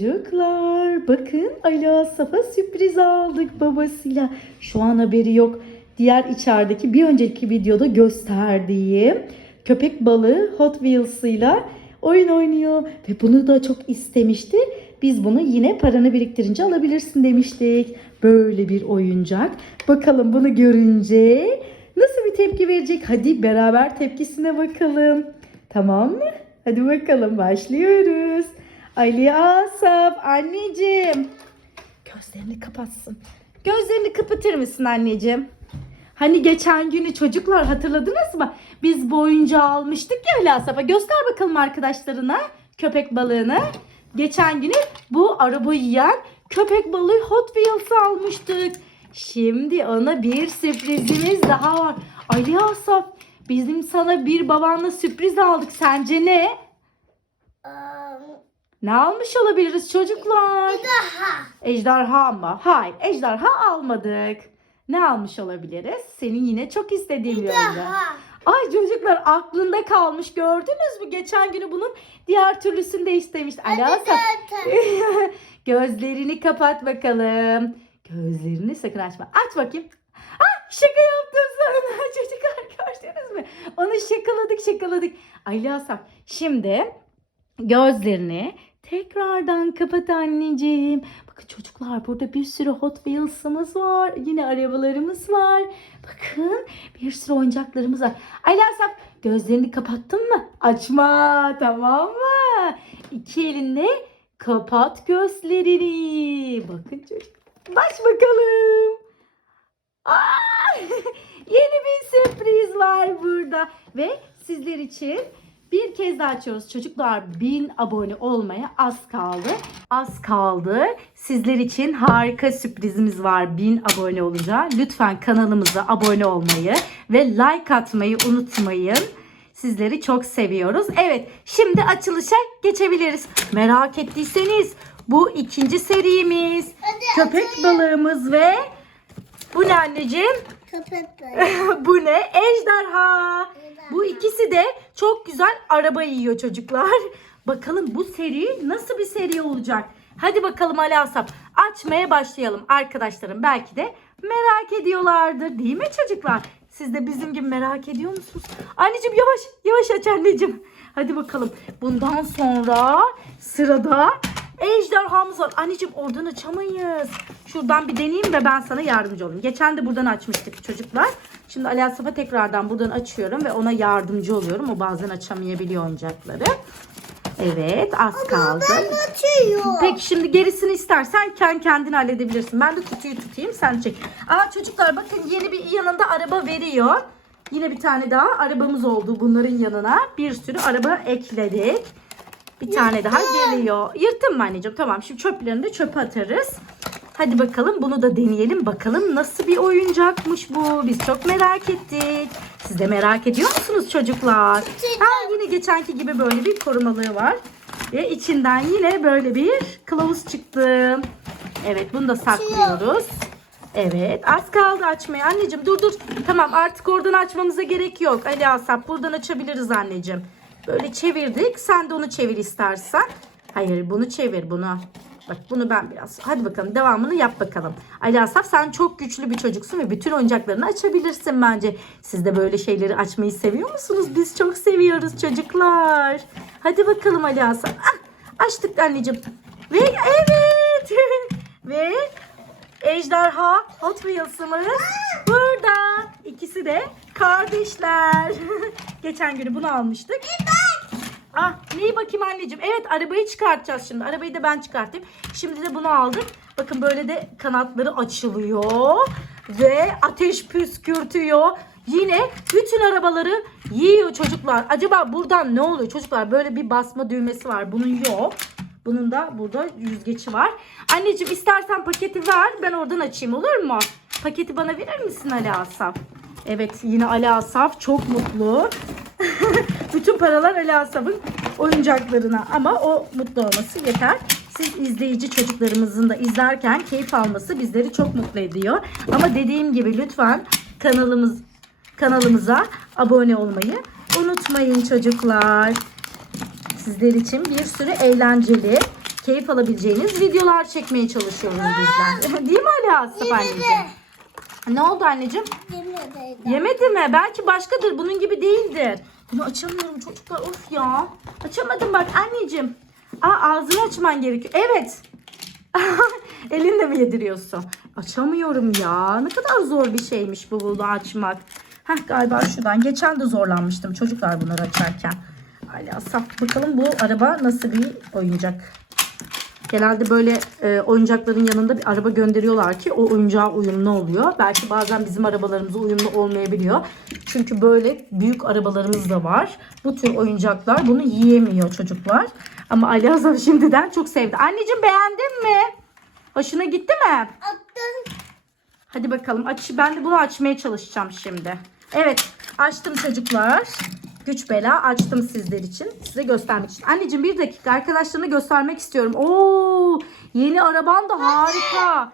Çocuklar bakın Ali Asaf'a sürpriz aldık babasıyla. Şu an haberi yok. Diğer içerideki bir önceki videoda gösterdiğim köpek balığı Hot Wheels'ıyla oyun oynuyor. Ve bunu da çok istemişti. Biz bunu yine paranı biriktirince alabilirsin demiştik. Böyle bir oyuncak. Bakalım bunu görünce nasıl bir tepki verecek? Hadi beraber tepkisine bakalım. Tamam mı? Hadi bakalım başlıyoruz. Ali Asaf anneciğim. Gözlerini kapatsın. Gözlerini kapatır mısın anneciğim? Hani geçen günü çocuklar hatırladınız mı? Biz bu oyuncağı almıştık ya Ali Asaf'a. Göster bakalım arkadaşlarına köpek balığını. Geçen günü bu arabayı yiyen köpek balığı Hot Wheels'ı almıştık. Şimdi ona bir sürprizimiz daha var. Ali Asaf bizim sana bir babanla sürpriz aldık. Sence ne? Ne almış olabiliriz çocuklar? Daha. Ejderha mı? Hayır, ejderha almadık. Ne almış olabiliriz? Senin yine çok istediğin bir oyuncak. Ay çocuklar aklında kalmış gördünüz mü? Geçen günü bunun diğer türlüsünü de Asaf, Zaten. Gözlerini kapat bakalım. Gözlerini sakın açma. Aç bakayım. Ah şaka yaptım sana. Çocuklar gördünüz mü? Onu şakaladık şakaladık. Ali Asaf şimdi gözlerini tekrardan kapat anneciğim. Bakın çocuklar burada bir sürü Hot Wheels'ımız var. Yine arabalarımız var. Bakın bir sürü oyuncaklarımız var. Ali Asaf gözlerini kapattın mı? Açma tamam mı? İki elinle kapat gözlerini. Bakın çocuk. Baş bakalım. Aa! Yeni bir sürpriz var burada. Ve sizler için bir kez daha açıyoruz. Çocuklar 1000 abone olmaya az kaldı. Az kaldı. Sizler için harika sürprizimiz var 1000 abone olunca. Lütfen kanalımıza abone olmayı ve like atmayı unutmayın. Sizleri çok seviyoruz. Evet şimdi açılışa geçebiliriz. Merak ettiyseniz bu ikinci serimiz. Hadi Köpek balığımız ve bu ne anneciğim? Bu ne? Ejderha. Bu ikisi de çok güzel araba yiyor çocuklar. Bakalım bu seri nasıl bir seri olacak? Hadi bakalım Ali Asaf. Açmaya başlayalım arkadaşlarım. Belki de merak ediyorlardır değil mi çocuklar? Siz de bizim gibi merak ediyor musunuz? Anneciğim yavaş yavaş aç anneciğim. Hadi bakalım. Bundan sonra sırada ejderhamız var. Anneciğim oradan açamayız. Şuradan bir deneyeyim ve ben sana yardımcı olayım. Geçen de buradan açmıştık çocuklar. Şimdi Ali Asaf'a tekrardan buradan açıyorum ve ona yardımcı oluyorum. O bazen açamayabiliyor oyuncakları. Evet az kaldı. Açıyor. Peki şimdi gerisini istersen kendi kendin halledebilirsin. Ben de kutuyu tutayım sen çek. Aa çocuklar bakın yeni bir yanında araba veriyor. Yine bir tane daha arabamız oldu bunların yanına. Bir sürü araba ekledik. Bir tane daha geliyor. Yırttın mı anneciğim? Tamam şimdi çöplerini de çöpe atarız. Hadi bakalım bunu da deneyelim. Bakalım nasıl bir oyuncakmış bu. Biz çok merak ettik. Siz de merak ediyor musunuz çocuklar? Ha, yine geçenki gibi böyle bir korumalığı var. Ve içinden yine böyle bir kılavuz çıktı. Evet bunu da saklıyoruz. Evet az kaldı açmaya. Anneciğim dur dur. Tamam artık oradan açmamıza gerek yok. Ali Asap buradan açabiliriz anneciğim. Böyle çevirdik. Sen de onu çevir istersen. Hayır bunu çevir bunu. Bak bunu ben biraz. Hadi bakalım devamını yap bakalım. Ali Asaf sen çok güçlü bir çocuksun ve bütün oyuncaklarını açabilirsin bence. Siz de böyle şeyleri açmayı seviyor musunuz? Biz çok seviyoruz çocuklar. Hadi bakalım Ali Asaf. Ah, açtık anneciğim. Ve evet. ve Ejderha Hot Wheels'ımız burada. İkisi de kardeşler. Geçen günü bunu almıştık. Ah neyi bakayım anneciğim. Evet arabayı çıkartacağız şimdi. Arabayı da ben çıkartayım. Şimdi de bunu aldık. Bakın böyle de kanatları açılıyor. Ve ateş püskürtüyor. Yine bütün arabaları yiyor çocuklar. Acaba buradan ne oluyor çocuklar? Böyle bir basma düğmesi var. Bunun yok. Bunun da burada yüzgeci var. Anneciğim istersen paketi ver. Ben oradan açayım olur mu? Paketi bana verir misin Ali Asaf? Evet yine Ali Asaf çok mutlu. Bütün paralar Ali Asaf'ın oyuncaklarına ama o mutlu olması yeter. Siz izleyici çocuklarımızın da izlerken keyif alması bizleri çok mutlu ediyor. Ama dediğim gibi lütfen kanalımız kanalımıza abone olmayı unutmayın çocuklar. Sizler için bir sürü eğlenceli keyif alabileceğiniz videolar çekmeye çalışıyoruz bizler. Değil mi Ali Asaf anneciğim? Ne oldu anneciğim? Yemedi mi? Belki başkadır. Bunun gibi değildir. Bunu açamıyorum çocuklar. Of ya. Açamadım bak anneciğim. Aa ağzını açman gerekiyor. Evet. Elinle mi yediriyorsun? Açamıyorum ya. Ne kadar zor bir şeymiş bu bunu açmak. Heh galiba şuradan. Geçen de zorlanmıştım çocuklar bunları açarken. Ali Asaf bakalım bu araba nasıl bir oyuncak. Genelde böyle e, oyuncakların yanında bir araba gönderiyorlar ki o oyuncağa uyumlu oluyor. Belki bazen bizim arabalarımıza uyumlu olmayabiliyor. Çünkü böyle büyük arabalarımız da var. Bu tür oyuncaklar bunu yiyemiyor çocuklar. Ama Ali Azam şimdiden çok sevdi. Anneciğim beğendin mi? Hoşuna gitti mi? Hadi bakalım aç. Ben de bunu açmaya çalışacağım şimdi. Evet açtım çocuklar. Güç bela açtım sizler için. Size göstermek için. Anneciğim bir dakika arkadaşlarına göstermek istiyorum. Oo yeni araban da harika.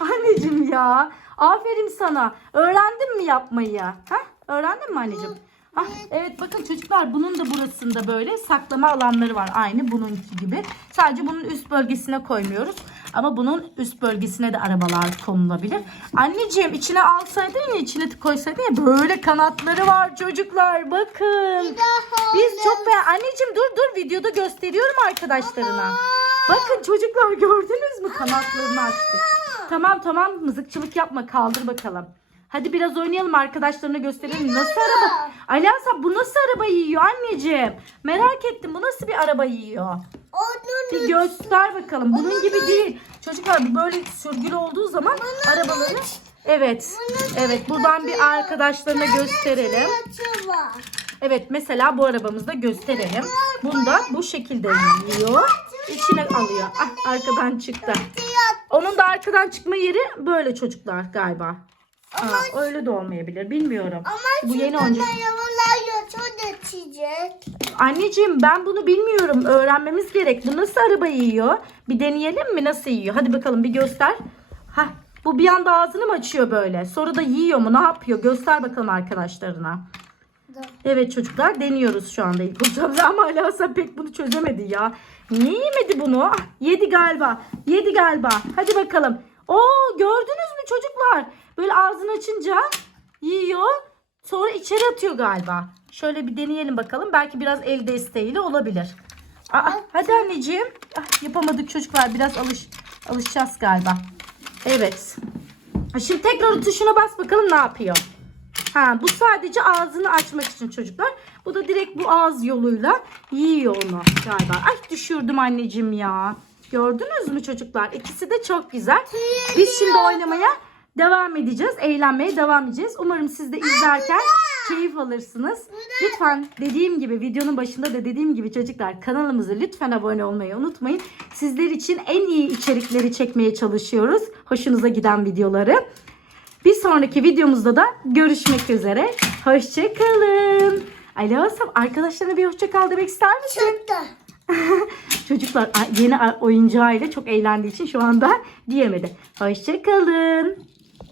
Anneciğim ya. Aferin sana. Öğrendin mi yapmayı? Ha? Öğrendin mi anneciğim? Ah, evet bakın çocuklar bunun da burasında böyle saklama alanları var. Aynı bununki gibi. Sadece bunun üst bölgesine koymuyoruz. Ama bunun üst bölgesine de arabalar konulabilir. Anneciğim içine alsaydın ya içine koysaydın ya böyle kanatları var çocuklar. Bakın. Biz çok beğen... Anneciğim dur dur videoda gösteriyorum arkadaşlarına. Bakın çocuklar gördünüz mü kanatlarını açtık. Tamam tamam mızıkçılık yapma kaldır bakalım. Hadi biraz oynayalım arkadaşlarına gösterelim. Nasıl araba? Ali Asaf bu nasıl araba yiyor anneciğim? Merak ettim bu nasıl bir araba yiyor? Bir göster bakalım. Bunun gibi değil. Çocuklar bu böyle sürgülü olduğu zaman arabaları... Evet. Evet buradan bir arkadaşlarına gösterelim. Evet mesela bu arabamızda gösterelim. Bunda bu şekilde yiyor. İçine alıyor. Ah arkadan çıktı. Onun da arkadan çıkma yeri böyle çocuklar galiba. Aa, öyle de olmayabilir. Bilmiyorum. bu yeni oyuncak. Anneciğim ben bunu bilmiyorum. Öğrenmemiz gerek. Bu nasıl araba yiyor? Bir deneyelim mi nasıl yiyor? Hadi bakalım bir göster. Hah, bu bir anda ağzını mı açıyor böyle? Sonra da yiyor mu? Ne yapıyor? Göster bakalım arkadaşlarına. Evet çocuklar deniyoruz şu anda ilk hocamıza ama Ali Hasan pek bunu çözemedi ya. Niye yemedi bunu? Ah, yedi galiba. Yedi galiba. Hadi bakalım. Oo gördünüz mü çocuklar? Böyle ağzını açınca yiyor. Sonra içeri atıyor galiba. Şöyle bir deneyelim bakalım. Belki biraz el desteğiyle olabilir. Aa, hadi anneciğim. Ah, yapamadık çocuklar. Biraz alış alışacağız galiba. Evet. Şimdi tekrar tuşuna bas bakalım ne yapıyor. Ha, bu sadece ağzını açmak için çocuklar. Bu da direkt bu ağız yoluyla yiyor onu galiba. Ay düşürdüm anneciğim ya. Gördünüz mü çocuklar? İkisi de çok güzel. Biz şimdi oynamaya devam edeceğiz. Eğlenmeye devam edeceğiz. Umarım siz de izlerken keyif alırsınız. Lütfen dediğim gibi videonun başında da dediğim gibi çocuklar kanalımıza lütfen abone olmayı unutmayın. Sizler için en iyi içerikleri çekmeye çalışıyoruz. Hoşunuza giden videoları. Bir sonraki videomuzda da görüşmek üzere. Hoşçakalın. Ali Asaf arkadaşlarına bir hoşça kal demek ister misin? Çocuklar yeni oyuncağıyla çok eğlendiği için şu anda diyemedi. Hoşçakalın.